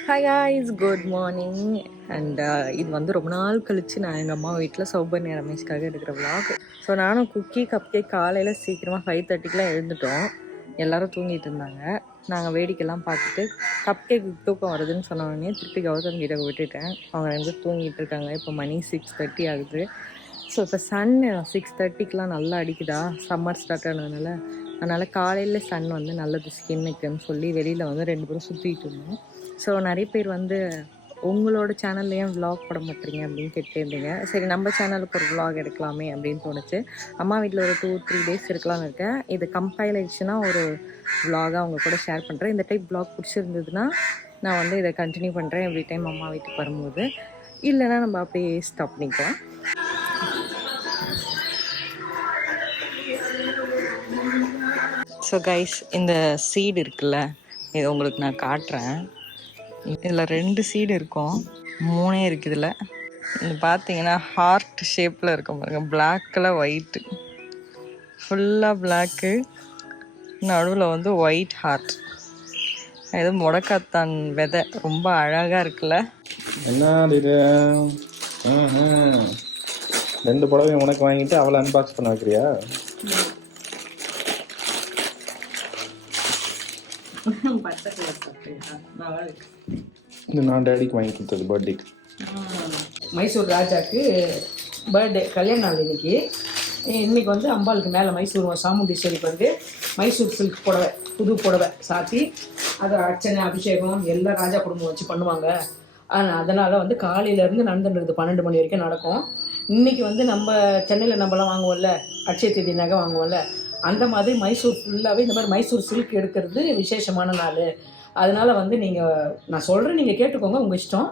Hi is good morning and இது வந்து ரொம்ப நாள் கழிச்சு நான் எங்கள் அம்மா வீட்டில் சௌபர்ணிய ரமேஷ்காக எடுக்கிற விளாக் ஸோ நானும் குக்கி கப் கேக் காலையில் சீக்கிரமாக ஃபைவ் தேர்ட்டிக்கெலாம் எழுந்துட்டோம். எல்லோரும் தூங்கிட்டு இருந்தாங்க. நாங்கள் வேடிக்கைலாம் பார்த்துட்டு கப் கேக் தூக்கம் வருதுன்னு சொன்ன திருப்பி கௌதம் கிட்ட விட்டுட்டேன். அவங்க ரெண்டு தூங்கிட்டு இருக்காங்க. இப்போ மணி சிக்ஸ் தேர்ட்டி ஆகுது. ஸோ இப்போ சன் சிக்ஸ் தேர்ட்டிக்கெலாம் நல்லா அடிக்குதா? சம்மர் ஸ்டார்ட் ஆனதுனால. அதனால் காலையில் சன் வந்து நல்லது ஸ்கின்னுக்குன்னு சொல்லி வெளியில் வந்து ரெண்டு பேரும் சுற்றிட்டு இருந்தோம். ஸோ நிறைய பேர் வந்து உங்களோட சேனல்ல ஏன் போட மாட்டீங்க அப்படின்னு கேட்டிருந்தீங்க. சரி நம்ம சேனலுக்கு ஒரு விலாக் எடுக்கலாமே அப்படின்னு தோணுச்சு. அம்மா வீட்டில் ஒரு டூ த்ரீ டேஸ் இருக்கலாம்னு இருக்கேன். இது கம்பைல் ஆயிடுச்சுன்னா ஒரு விலாகாக அவங்க கூட ஷேர் பண்ணுறேன் இந்த டைப் விலாக் பிடிச்சிருந்ததுன்னா நான் வந்து இதை கண்டினியூ பண்ணுறேன் எவ்ரி டைம் அம்மா வீட்டுக்கு வரும்போது. இல்லைன்னா நம்ம அப்படியே ஸ்டாப் பண்ணிக்கலாம் ஸோ கைஸ் இந்த சீடு இருக்குல்ல இது உங்களுக்கு நான் காட்டுறேன். இதில் ரெண்டு சீடு இருக்கும். மூணே இருக்குது இதில் இது பார்த்தீங்கன்னா ஹார்ட் ஷேப்பில் இருக்கும் பாருங்க. பிளாக்கில் ஒயிட்டு ஃபுல்லாக பிளாக்கு நடுவில் வந்து ஒயிட் ஹார்ட் இது முடக்காத்தான் விதை. ரொம்ப அழகாக இருக்குல்ல. என்ன ரெண்டு புடவையும் உனக்கு வாங்கிட்டு அவளை அன்பாக்ஸ் பண்ண வைக்கிறியா? பச்சை கலர் இருக்கு இது நான் டேடிக்கு வாங்கி கொடுத்தது பர்த்டேக்கு மைசூர் ராஜாக்கு பர்த்டே கல்யாண நாள் இன்னைக்கு. இன்னைக்கு வந்து அம்பாளுக்கு மேலே மைசூர் சாமுண்டீஸ்வரிக்கு வந்து மைசூர் சில்க் புடவை புது புடவை சாத்தி அதை அர்ச்சனை அபிஷேகம் எல்லாம் ராஜா குடும்பம் வச்சு பண்ணுவாங்க. ஆனால் அதனால் வந்து காலையிலேருந்து நடந்துட்டு பன்னெண்டு மணி வரைக்கும் நடக்கும். இன்னைக்கு வந்து நம்ம சென்னையில் நம்மலாம் வாங்குவோம்ல அட்சய தேதி நகை வாங்குவோம்ல அந்த மாதிரி மைசூர் ஃபுல்லாகவே இந்த மாதிரி மைசூர் சில்க் எடுக்கிறது விசேஷமான நாள். அதனால் வந்து நீங்கள் நான் சொல்கிறேன் நீங்கள் கேட்டுக்கோங்க உங்கள் இஷ்டம்.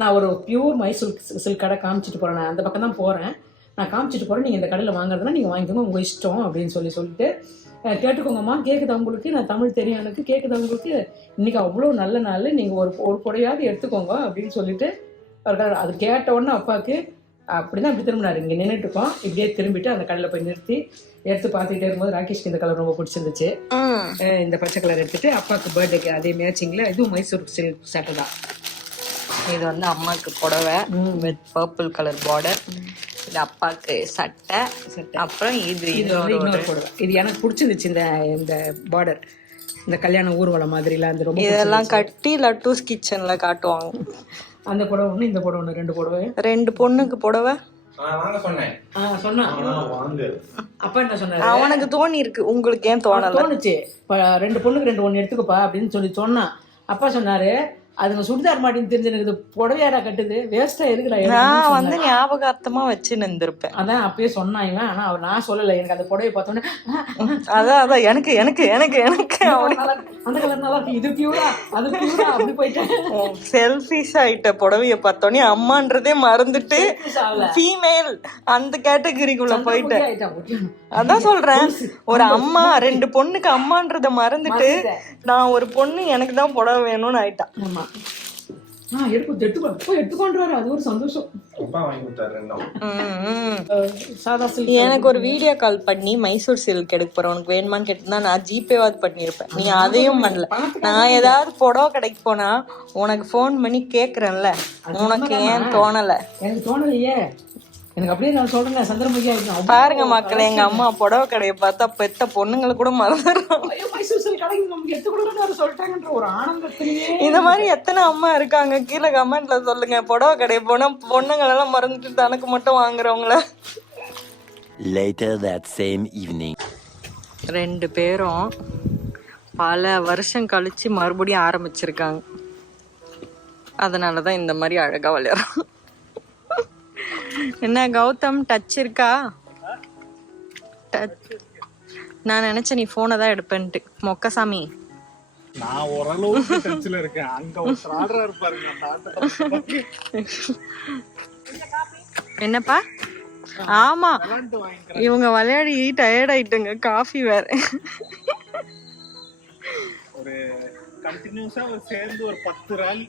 நான் ஒரு பியூர் மைசூர் சில்க் கடை காமிச்சிட்டு போகிறேன் நான் அந்த பக்கம் தான் போகிறேன் நான் காமிச்சிட்டு போகிறேன் நீங்கள் இந்த கடையில் வாங்குறதுனா நீங்கள் வாங்கிக்கோங்க உங்கள் இஷ்டம் அப்படின்னு சொல்லி சொல்லிட்டு கேட்டுக்கோங்கம்மா. கேட்குதா உங்களுக்கு? நான் தமிழ் தெரியும் எனக்கு. கேட்குதா உங்களுக்கு? இன்றைக்கி அவ்வளோ நல்ல நாள். நீங்கள் ஒரு ஒரு புடையாவது எடுத்துக்கோங்க அப்படின்னு சொல்லிட்டு அது கேட்ட உடனே அப்பாவுக்கு அப்படி தான் இப்படி திரும்பினார். இங்கே நின்றுட்டு இருக்கோம் இப்படியே திரும்பிட்டு அந்த கடையில் போய் நிறுத்தி எடுத்து பார்த்துக்கிட்டே இருக்கும்போது ராகேஷ்க்கு இந்த கலர் ரொம்ப பிடிச்சிருந்துச்சு. இந்த பச்சை கலர் எடுத்துட்டு அப்பாவுக்கு பர்த்டேக்கு அதே மேட்சிங்கில் இதுவும் மைசூர் சில்க் சட்டை தான். இது வந்து அம்மாவுக்கு புடவை வித் பர்பிள் கலர் பார்டர் இது அப்பாவுக்கு சட்டை. சட்டை. அப்புறம் இது இது இன்னொரு புடவை. இது எனக்கு பிடிச்சிருந்துச்சு இந்த இந்த பார்டர் இந்த கல்யாண ஊர்வலம் மாதிரிலாம் அந்த ரொம்ப இதெல்லாம் கட்டி லட்டூஸ் கிச்சன்ல காட்டுவாங்க. அந்த புடவை ஒன்று இந்த புடவை ஒன்று ரெண்டு புடவை ரெண்டு பொண்ணுக்கு புடவை? வாங்க சொன்னேன். ஆ சொன்னான் வாங்க. அப்பா என்ன சொன்னாரு? அவனுக்கு தோணி இருக்கு. உங்களுக்கு ஏன் தோணல? தோணுச்சு. ரெண்டு பொண்ணுக்கு ரெண்டு ஒன்று எடுத்துக்கப்பா அப்படின்னு சொல்லி சொன்னான். அப்பா சொன்னாரு அதுங்க சுடிதார் மாட்டின்னு தெரிஞ்சு எனக்கு இது புடவையாடா கட்டுது வேஸ்டா எடுக்கணும்னு நான். வந்து ஞாபகார்த்தமா வச்சு நின்றுருப்பேன் அதான் அப்பயே இவன் ஆனா அவர் நான் சொல்லலை எனக்கு அந்த புடவை பார்த்தோன்னே அதான் அதான் எனக்கு எனக்கு எனக்கு எனக்கு. அந்த கலர் நல்லா இருக்கு இது பியூரா அது பியூரா அப்படி போயிட்டேன் செல்ஃபிஷ் ஆயிட்ட புடவைய பார்த்தோன்னே அம்மான்றதே மறந்துட்டு. ஃபீமேல் அந்த கேட்டகரிக்குள்ள போயிட்டேன். அதான் சொல்றேன் ஒரு அம்மா ரெண்டு பொண்ணுக்கு அம்மான்றத மறந்துட்டு நான் ஒரு பொண்ணு எனக்கு தான் புடவை வேணும்னு ஆயிட்டான் ஆமா. ஆ எடுப்பு எடுத்துக்கோ. போய் எடுத்துக்கொண்டுறாரு அது ஒரு சந்தோஷம். அப்பா சாதா சில்க் எனக்கு ஒரு வீடியோ கால் பண்ணி மைசூர் சில்க் எடுக்க போறேன். உனக்கு வேணுமான்னு கேட்டிருந்தா நான் ஜிபேவாது பண்ணியிருப்பேன். நீ அதையும் பண்ணல. நான் ஏதாவது புடவை கடைக்கு போனா உனக்கு ஃபோன் பண்ணி கேக்குறேன்ல. உனக்கு ஏன் தோணல? எனக்கு தோணலையே. எனக்கு அப்படியே நான் சொல்றேன் சந்திரமுகி ஆயிடும் பாருங்க மக்களே எங்க அம்மா புடவை கடையை பார்த்தா பெத்த பொண்ணுங்களை கூட மறந்துடுறாங்க. நமக்கு எடுத்து கொடுக்கணும் சொல்லிட்டாங்கன்ற ஒரு ஆனந்தத்திலேயே. இந்த மாதிரி எத்தனை அம்மா இருக்காங்க? கீழே கமெண்ட்ல சொல்லுங்க. புடவை கடையை போனா பொண்ணுங்களெல்லாம் மறந்துட்டு தனக்கு மட்டும் வாங்குறவங்கள. Later that same evening. ரெண்டு பேரும் பல வருஷம் கழிச்சு மறுபடியும் ஆரம்பிச்சிருக்காங்க. அதனால தான் இந்த மாதிரி அழகா விளையாடுறோம் என்ன கௌதம் டச் இருக்கா? நான் நினைச்சேன் நீ போனை தான் எடுப்பேன்ட்டு. மொக்கசாமி. நான் ஓரளவுக்கு டச்ல இருக்கேன். அங்க அந்த ஆட்டை என்னப்பா? ஆமா. இவங்க விளையாடி டயர்ட் ஆயிட்டுங்க. காஃபி வேற. ஒரு கண்டினியூஸா ஒரு சேர்ந்து ஒரு பத்து ராலி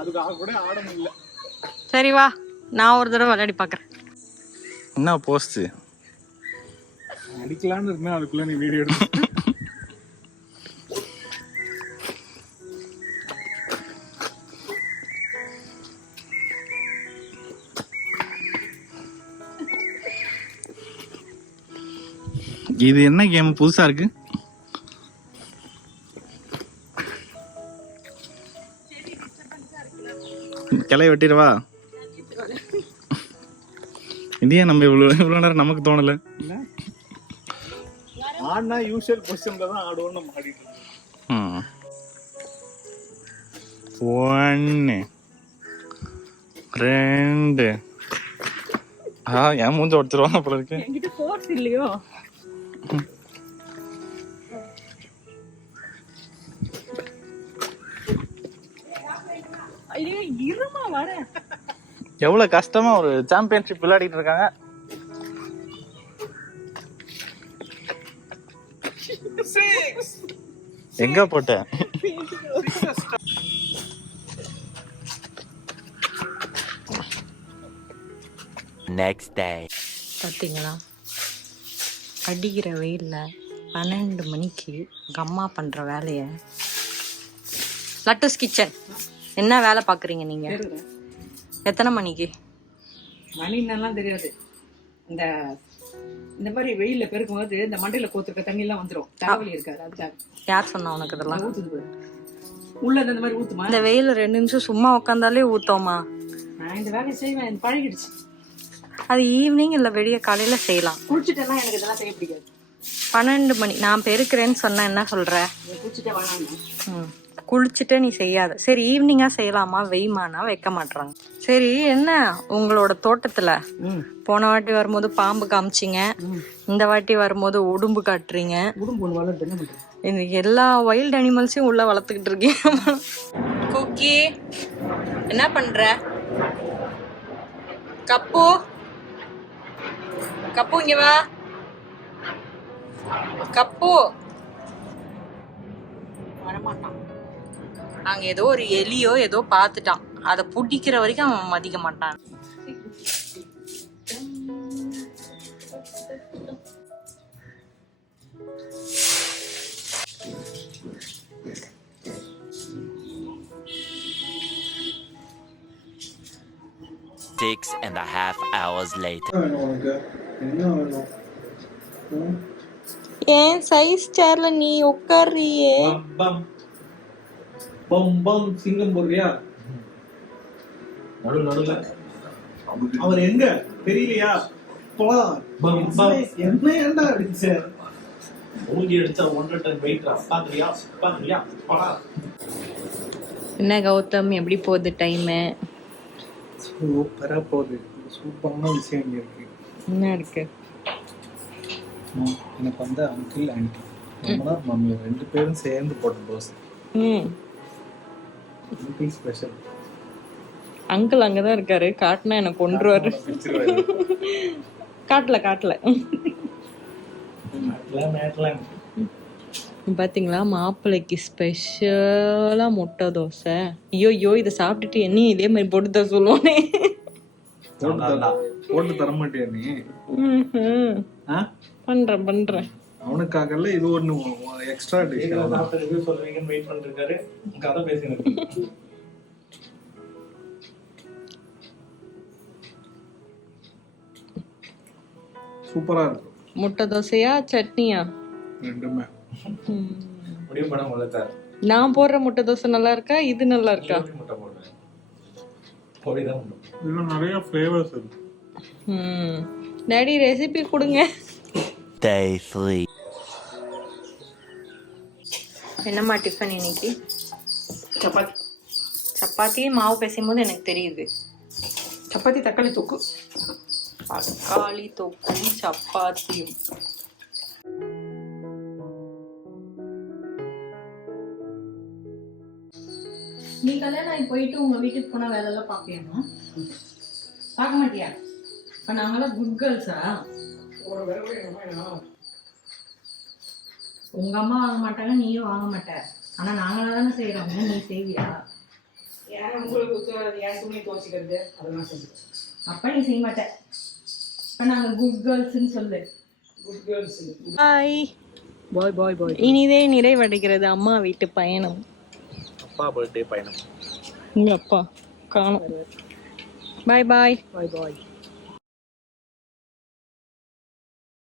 அதுக்காக கூட ஆட முடியல. சரி வா. நான் ஒரு தடவை விளையாடி பார்க்குறேன். என்ன போஸ்ட் அடிக்கலாம்னு இருந்தேன் அதுக்குள்ள நீ வீடியோ எடுத்து. இது என்ன கேம் புதுசா இருக்கு? கிளைய வெட்டிடுவா இது ஏன் நம்ம இவ்வளோ இவ்வளோ நேரம் நமக்கு தோணல? ஆடினா யூஷுவல் பொசிஷன்ல தான் ஆடுவோம் நம்ம ஆடிட்டு இருக்கோம். ஒன்று ரெண்டு. ஆ என் மூஞ்ச உடச்சிருவாங்க போல இருக்கு. என்கிட்ட ஃபோர்ஸ் இல்லையோ? இருமா வரேன். எவ்வளவு கஷ்டமா ஒரு சாம்பியன்ஷிப் விளையாடிட்டு இருக்காங்க? எங்க போட்ட? Next day. பார்த்தீங்களா அடிக்கிற வெயிலில் பன்னெண்டு மணிக்கு எங்கள் அம்மா பண்ணுற வேலையை. லட்டஸ் கிச்சன். என்ன வேலை பார்க்குறீங்க நீங்கள் எத்தனை மணிக்கு? மணின்னெல்லாம் தெரியாது. இந்த இந்த மாதிரி வெயில்ல பெருக்கும் போது இந்த மண்டையில கோத்துருக்க தண்ணி எல்லாம் வந்துரும். தலைவலி இருக்காது அதுக்காக யார் சொன்னா உனக்கு இதெல்லாம்? ஊத்துது. உள்ள இந்த மாதிரி ஊத்துமா? இந்த வெயில் ரெண்டு நிமிஷம் சும்மா உட்காந்தாலே ஊத்தோமா? நான் இந்த வேலையை செய்வேன் எனக்கு பழகிடுச்சு. அது ஈவினிங் இல்லை விடிய காலையில் செய்யலாம். குளிச்சுட்டேன்னா எனக்கு இதெல்லாம் செய்ய பிடிக்காது. பன்னெண்டு மணி. நான் பெருக்கிறேன்னு சொன்னா என்ன சொல்ற? குளிச்சுட்டே வேணாம் ம். குளிச்சுட்டு நீ செய்யாத. சரி ஈவினிங்கா செய்யலாமா? வெய்மானா வைக்க மாட்றாங்க சரி என்ன உங்களோட தோட்டத்துல? போன வாட்டி வரும்போது பாம்பு காமிச்சிங்க. இந்த வாட்டி வரும்போது உடும்பு காட்டுறீங்க. இந்த எல்லா வைல்ட் அனிமல்ஸையும் உள்ள வளர்த்துக்கிட்டு இருக்கீங்க. குக்கி என்ன பண்ற? கப்பு. கப்பு இங்க வா. கப்பு. அங்க ஏதோ ஒரு எலியோ ஏதோ பார்த்துட்டான். அதை பிடிக்கிற வரைக்கும் அவன் மதிக்க மாட்டான். Six and a half hours later. ஏன் சைஸ் சேர்ல நீ உட்காரியே பம் பம் சிங்கம் போடுறியா? நடு நடுல அவர் எங்க? தெரியலையா? போலாம் என்ன ஏன்டா அடிச்ச மூஞ்சி அடிச்சா ஒன்றரை டன் வெயிட் பாக்குறியா பாக்குறியா போடா என்ன கௌதம்? எப்படி போகுது டைமு சூப்பரா போகுது. சூப்பரான விஷயம் இங்க இருக்கு. என்ன இருக்கு? எனக்கு வந்து அங்கிள் ஆன்டி நம்மளா மம்மி ரெண்டு பேரும் சேர்ந்து போட்ட தோசை ம். அங்கிள் ஸ்பெஷல் அங்கிள் அங்கதான் இருக்காரு. காட்டினா எனக்கு கொன்றுவாரு. காட்டல காட்டல. பாத்தீங்களா? மாப்பிள்ளைக்கு ஸ்பெஷலா முட்டை தோசை. ஐயோ ஐயோ இதை சாப்பிட்டுட்டு என்னையும் இதே மாதிரி போட்டு தான் சொல்லுவானே. போட்டு தர ம்ஹும். ஆ? பண்றேன். பண்றேன் அவனுக்காகல இது ஒண்ணு எக்ஸ்ட்ரா டிஷ் சொல்லுவீங்கன்னு வெயிட் பண்ணிட்டு இருக்காரு கதை பேசினு சூப்பரா இருக்கும் முட்டை தோசையா சட்னியா? ரெண்டுமே. முடிவு பண்ண முதல்ல நான் போடுற முட்டை தோசை நல்லா இருக்கா? இது நல்லா இருக்கா? முட்டை போடுறேன். பொடி தான் இதுல நிறைய ஃபிளேவர்ஸ் இருக்கு. ம். டாடி ரெசிபி கொடுங்க. Day. என்னம்மா டிஃபன் இன்னைக்கு? சப்பாத்தி. சப்பாத்தி மாவு பிசையும் போது எனக்கு தெரியுது. சப்பாத்தி தக்காளி தொக்கு. தக்காளி தொக்கும் சப்பாத்தியும் நீ கல்யாணம் ஆகி போயிட்டு உங்க வீட்டுக்கு போனா வேலை எல்லாம் பாப்பியாமா பார்க்க மாட்டியா? நாங்கெல்லாம் குட் கேர்ள்ஸா உங்க அம்மா வாங்க மாட்டாங்க நீயும் வாங்க மாட்ட. ஆனா நாங்களா தானே செய்யறோம் நீ செய்வியா? ஏன் உங்களுக்கு உத்தரவாது ஏன் துணி துவச்சிக்கிறது? அதெல்லாம் செஞ்சு அப்ப நீ செய்ய மாட்ட. இப்ப நாங்க குட் கேர்ள்ஸ்னு சொல்லு. குட் கேர்ள்ஸ் பாய் பாய் பாய் பாய் இனிதே நிறைவடைகிறது அம்மா வீட்டு பயணம். அப்பா பர்த்டே பயணம். இங்க அப்பா காணும். பாய் பாய் பாய் பாய்